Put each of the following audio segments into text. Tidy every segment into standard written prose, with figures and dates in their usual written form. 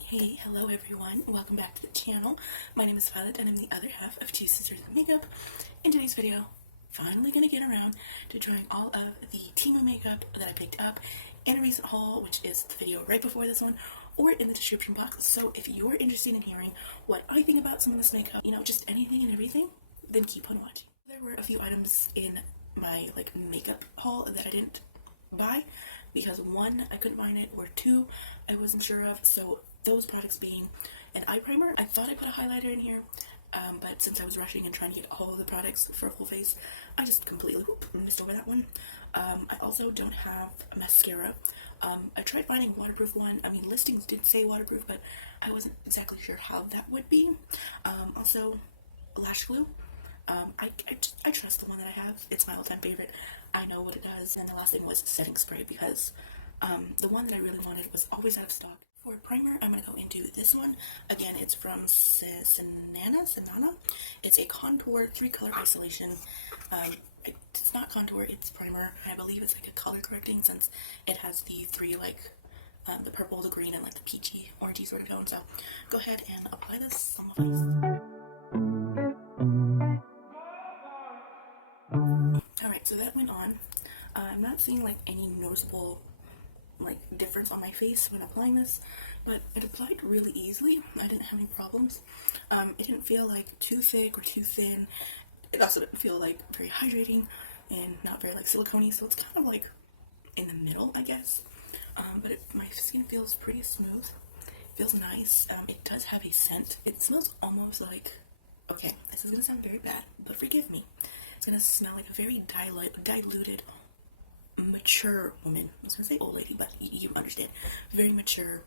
Hey, hello everyone. Welcome back to the channel. My name is Violet and I'm the other half of Two Sisters of Makeup. In today's video, finally gonna get around to trying all of the Temu makeup that I picked up in a recent haul, which is the video right before this one, or in the description box. So if you're interested in hearing what I think about some of this makeup, you know, just anything and everything, then keep on watching. There were a few items in my makeup haul that I didn't buy because one, I couldn't find it, or two, I wasn't sure of. So those products being an eye primer. I thought I put a highlighter in here, but since I was rushing and trying to get all of the products for a full face, I just completely missed over that one. I also don't have a mascara. I tried finding a waterproof one. I mean, listings did say waterproof, but I wasn't exactly sure how that would be. Also, lash glue. I trust the one that I have. It's my all-time favorite. I know what it does. And the last thing was setting spray, because the one that I really wanted was always out of stock. For primer, I'm going to go into this one. Again, it's from Sanana. It's a contour 3-color isolation. It's not contour, it's primer. I believe it's like a color correcting, since it has the three, the purple, the green, and the peachy, orangey sort of tone. So go ahead and apply this on my face. Alright, so that went on. I'm not seeing any noticeable difference on my face when applying this, but it applied really easily. I didn't have any problems. It didn't feel too thick or too thin. It also didn't feel very hydrating and not very silicone-y, so it's kind of in the middle, I guess. But my skin feels pretty smooth. Feels nice. It does have a scent. It smells almost okay, this is gonna sound very bad, but forgive me. It's gonna smell like a very diluted, mature woman. I was gonna say old lady, but you understand. Very mature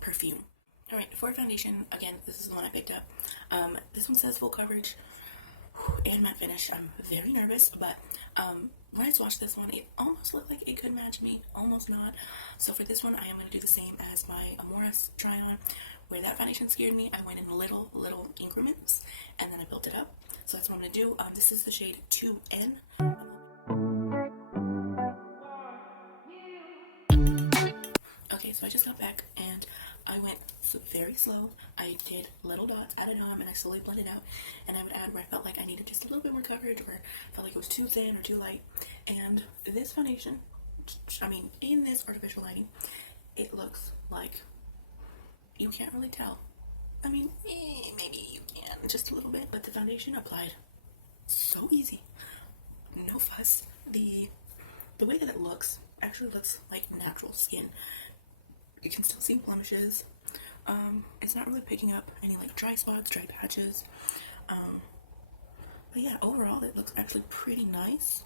perfume. Alright, for foundation, again, this is the one I picked up. This one says full coverage and matte finish. I'm very nervous, but when I swatched this one, it almost looked like it could match me, almost not. So for this one, I am going to do the same as my AmorUs Try On, where that foundation scared me. I went in little increments, and then I built it up. So that's what I'm going to do. This is the shade 2N. Okay, so I just got back and I went very slow. I did little dots at a time and I slowly blended out, and I would add where I felt like I needed just a little bit more coverage, or felt like it was too thin or too light. And this foundation, I mean, in this artificial lighting, it looks like you can't really tell. I mean, maybe you can just a little bit, but the foundation applied so easy, no fuss. The way that it looks actually looks like natural skin. You can still see blemishes. It's not really picking up any dry spots, dry patches. But yeah, overall it looks actually pretty nice.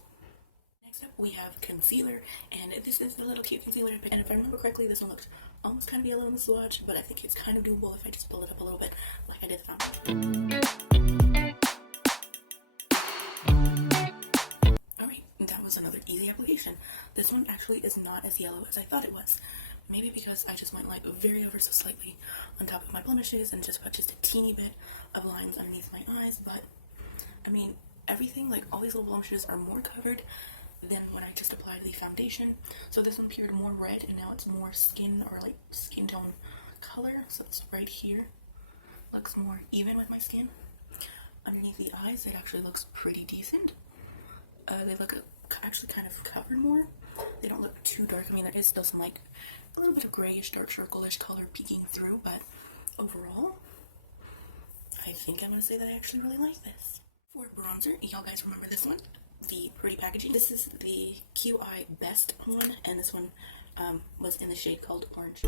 Next up we have concealer, and this is the little cute concealer I picked. And if I remember correctly, this one looked almost kind of yellow in the swatch, but I think it's kind of doable if I just build it up a little bit like I did the foundation. Alright, that was another easy application. This one actually is not as yellow as I thought it was. Maybe because I just went very ever so slightly on top of my blemishes and just put just a teeny bit of lines underneath my eyes. But I mean, everything, all these little blemishes are more covered than when I just applied the foundation. So this one appeared more red, and now it's more skin, or skin tone color. So it's right here. Looks more even with my skin. Underneath the eyes, it actually looks pretty decent. They look actually kind of covered more. They don't look too dark. I mean, there is still some a little bit of grayish, dark circle-ish color peeking through, but overall, I think I want to say that I actually really like this. For bronzer, y'all guys remember this one? The pretty packaging. This is the QI Best one, and this one was in the shade called Orange.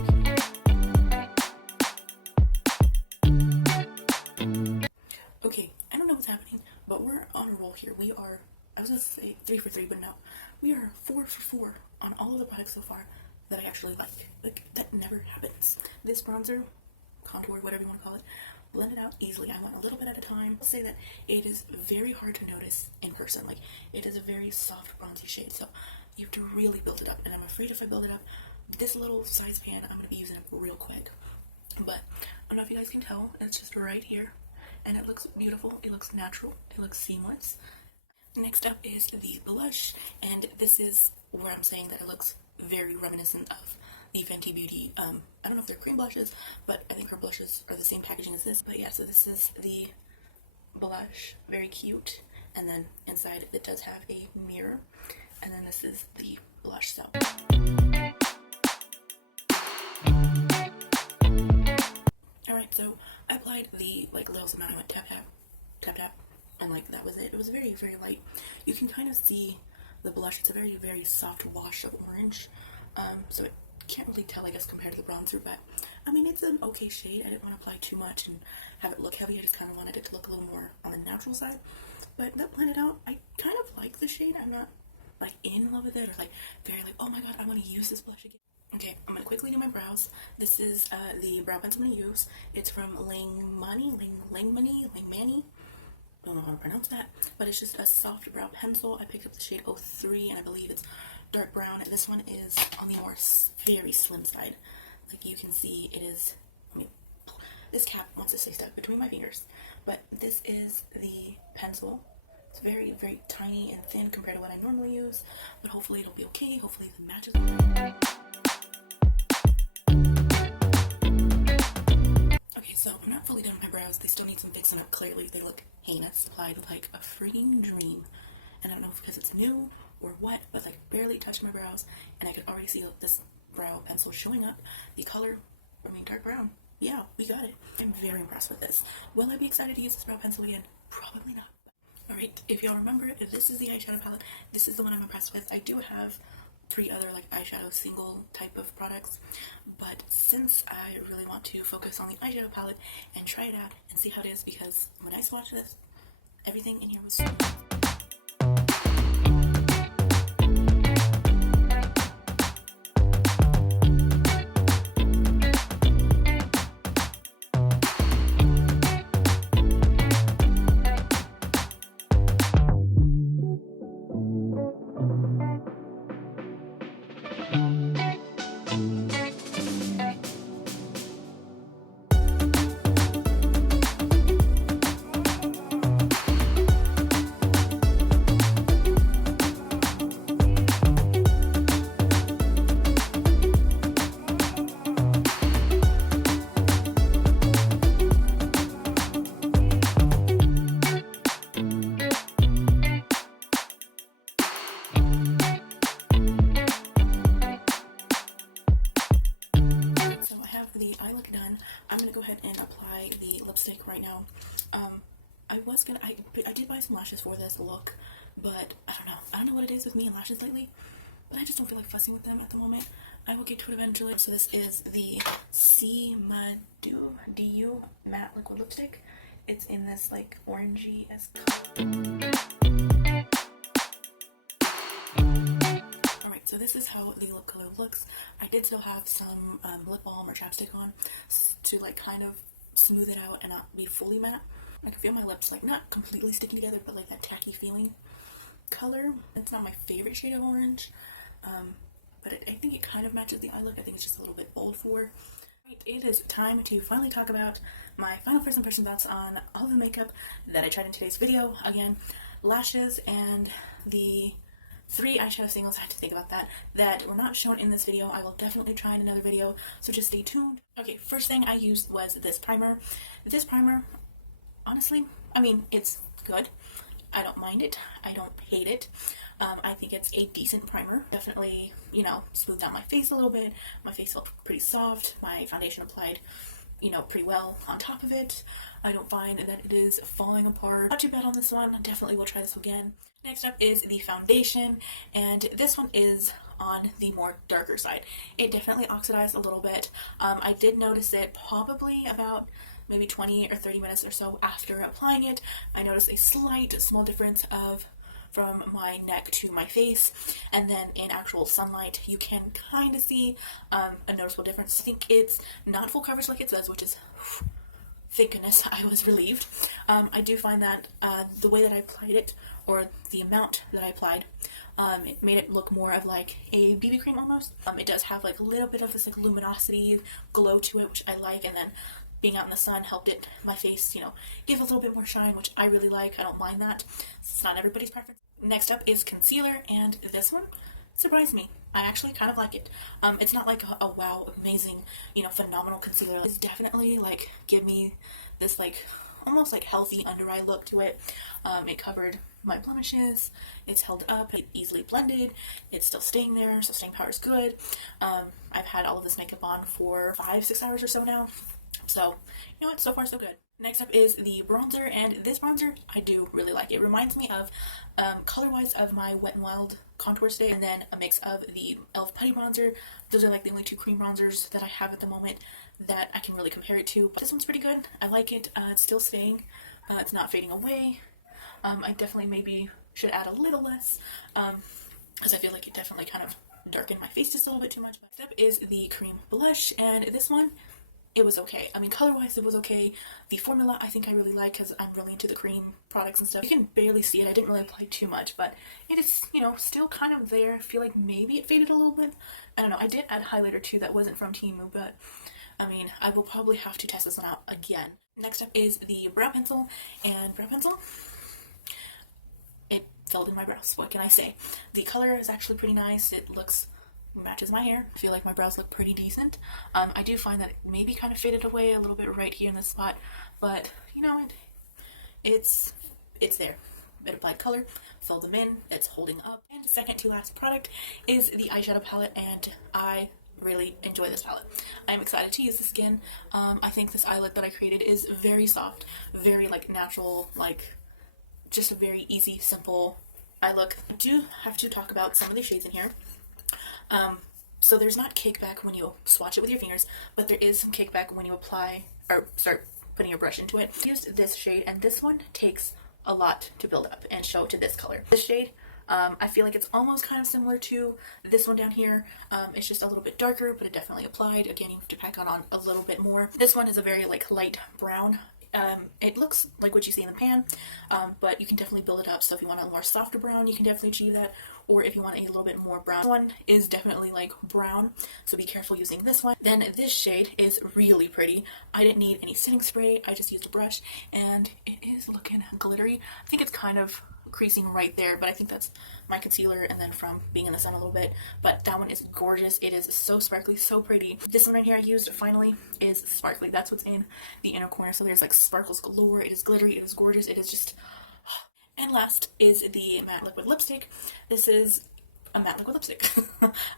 Okay, I don't know what's happening, but we're on a roll here. We are, I was going to say 3 for 3, but no. We are 4 for 4 on all of the products so far that I actually like. That never happens. This bronzer, contour, whatever you want to call it, blended out easily. I went a little bit at a time. I'll say that it is very hard to notice in person. It is a very soft bronzy shade, so you have to really build it up. And I'm afraid if I build it up, this little size pan, I'm going to be using up real quick. But I don't know if you guys can tell, it's just right here. And it looks beautiful, it looks natural, it looks seamless. Next up is the blush, and this is where I'm saying that it looks very reminiscent of the Fenty Beauty, I don't know if they're cream blushes, but I think her blushes are the same packaging as this. But yeah, so this is the blush, very cute, and then inside it does have a mirror, and then this is the blush. So alright, so I applied the like little amount. I went tap tap tap tap, and like that was it. It was very, very light. You can kind of see the blush. It's a very, very soft wash of orange, so it can't really tell, I guess, compared to the bronzer, but I mean, it's an okay shade. I didn't want to apply too much and have it look heavy. I just kind of wanted it to look a little more on the natural side, but that blended out. I kind of like the shade. I'm not like in love with it or like very like, oh my god, I want to use this blush again. Okay, I'm gonna quickly do my brows. This is the brow pencil I'm gonna use. It's from Langmani. Don't know how to pronounce that, but it's just a soft brow pencil. I picked up the shade 03, and I believe it's dark brown. This one is on the more very slim side. Like you can see, it is, I mean, this cap wants to stay stuck between my fingers, but this is the pencil. It's very, very tiny and thin compared to what I normally use, but hopefully it'll be okay. Hopefully the match is all right. Okay, so I'm not fully done with my brows. They still need some fixing up. Clearly, they look heinous. Applied like a freaking dream. And I don't know if because it's new or what, but like barely touched my brows. And I could already see this brow pencil showing up. The color, I mean, dark brown. Yeah, we got it. I'm very impressed with this. Will I be excited to use this brow pencil again? Probably not. Alright, if y'all remember, this is the eyeshadow palette. This is the one I'm impressed with. I do have 3 other like eyeshadow single type of products, but since I really want to focus on the eyeshadow palette and try it out and see how it is, because when I swatched this, everything in here was so have the eye look done. I'm gonna go ahead and apply the lipstick right now. I did buy some lashes for this look, but I don't know what it is with me and lashes lately, but I just don't feel like fussing with them at the moment. I will get to it eventually. So this is the Cmadu DU matte liquid lipstick. It's in this like orangey-esque color. Alright, so this is how the lip color looks. I did still have some lip balm or chapstick on to like kind of smooth it out and not be fully matte. I can feel my lips like not completely sticking together, but like that tacky feeling color. It's not my favorite shade of orange, but I think it kind of matches the eye look. I think it's just a little bit bold for. Right, it is time to finally talk about my final first impression thoughts on all of the makeup that I tried in today's video. Again, lashes and the 3 eyeshadow singles. I had to think about that were not shown in this video. I will definitely try in another video, so just stay tuned. Okay, first thing I used was this primer. This primer, honestly, I mean, it's good. I don't mind it. I don't hate it. I think it's a decent primer. Definitely, you know, smoothed out my face a little bit. My face felt pretty soft. My foundation applied, you know, pretty well on top of it. I don't find that it is falling apart. Not too bad on this one. Definitely will try this again. Next up is the foundation, and this one is on the more darker side. It definitely oxidized a little bit. I did notice it probably about maybe 20 or 30 minutes or so after applying it. I noticed a slight small difference from my neck to my face, and then in actual sunlight you can kind of see a noticeable difference. I think it's not full coverage like it says, which is, thank goodness, I was relieved. I do find that the way that I applied it, or the amount that I applied, it made it look more of like a BB cream almost. It does have like a little bit of this like luminosity glow to it, which I like, and then being out in the sun helped it, my face, you know, give a little bit more shine, which I really like. I don't mind that. It's not everybody's preference. Next up is concealer, and this one surprised me. I actually kind of like it. It's not like a wow, amazing, you know, phenomenal concealer. It's definitely like give me this like almost like healthy under eye look to it. It covered my blemishes, it's held up, it easily blended, it's still staying there, so staying power is good. I've had all of this makeup on for 5-6 hours or so now, so you know what, so far so good. Next up is the bronzer, and this bronzer I do really like. It reminds me of color-wise of my Wet n Wild contour stick, and then a mix of the e.l.f. putty bronzer. Those are like the only two cream bronzers that I have at the moment that I can really compare it to, but this one's pretty good. I like it. It's still staying, it's not fading away. I definitely maybe should add a little less, because I feel like it definitely kind of darkened my face just a little bit too much. Next up is the cream blush, and this one, it was okay. I mean, color-wise, it was okay. The formula, I think I really like because I'm really into the cream products and stuff. You can barely see it. I didn't really apply too much, but it is, you know, still kind of there. I feel like maybe it faded a little bit. I don't know. I did add highlighter too that wasn't from Temu, but I mean, I will probably have to test this one out again. Next up is the brow pencil, and brow pencil, it filled in my brows. What can I say? The color is actually pretty nice. It matches my hair. I feel like my brows look pretty decent. I do find that it maybe kind of faded away a little bit right here in this spot, but you know, it's there. It applied color, filled them in, it's holding up. And second to last product is the eyeshadow palette, and I really enjoy this palette. I am excited to use this again. I think this eye look that I created is very soft, very like natural, like just a very easy, simple eye look. I do have to talk about some of the shades in here. So there's not kickback when you swatch it with your fingers, but there is some kickback when you apply or start putting your brush into it. I used this shade, and this one takes a lot to build up and show to this color. This shade, I feel like it's almost kind of similar to this one down here. It's just a little bit darker, but it definitely applied. Again, you have to pack on a little bit more. This one is a very like light brown. It looks like what you see in the pan, but you can definitely build it up. So if you want a more softer brown, you can definitely achieve that. Or if you want a little bit more brown, this one is definitely like brown, so be careful using this one. Then this shade is really pretty. I didn't need any setting spray. I just used a brush, and it is looking glittery. I think it's kind of creasing right there, but I think that's my concealer and then from being in the sun a little bit. But that one is gorgeous. It is so sparkly, so pretty. This one right here I used finally is sparkly. That's what's in the inner corner, so there's like sparkles galore. It is glittery, it is gorgeous, it is just... And last is the matte liquid lipstick. This is a matte liquid lipstick.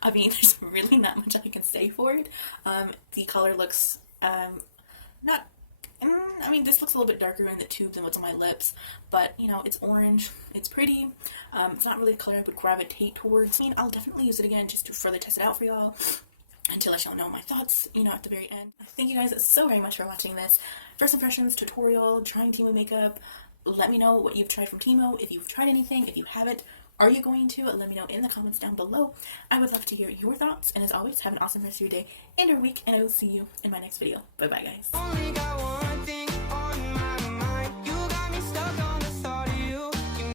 I mean, there's really not much I can say for it. The color looks not... I mean, this looks a little bit darker in the tube than what's on my lips, but you know, it's orange, it's pretty. It's not really a color I would gravitate towards. I mean, I'll definitely use it again just to further test it out for y'all until I shall know my thoughts, you know, at the very end. Thank you guys so very much for watching this first impressions tutorial, trying Temu makeup. Let me know what you've tried from Temu, if you've tried anything. If you haven't, are you going to? Let me know in the comments down below. I would love to hear your thoughts, and as always, have an awesome rest of your day and your week, and I will see you in my next video. Bye bye, guys.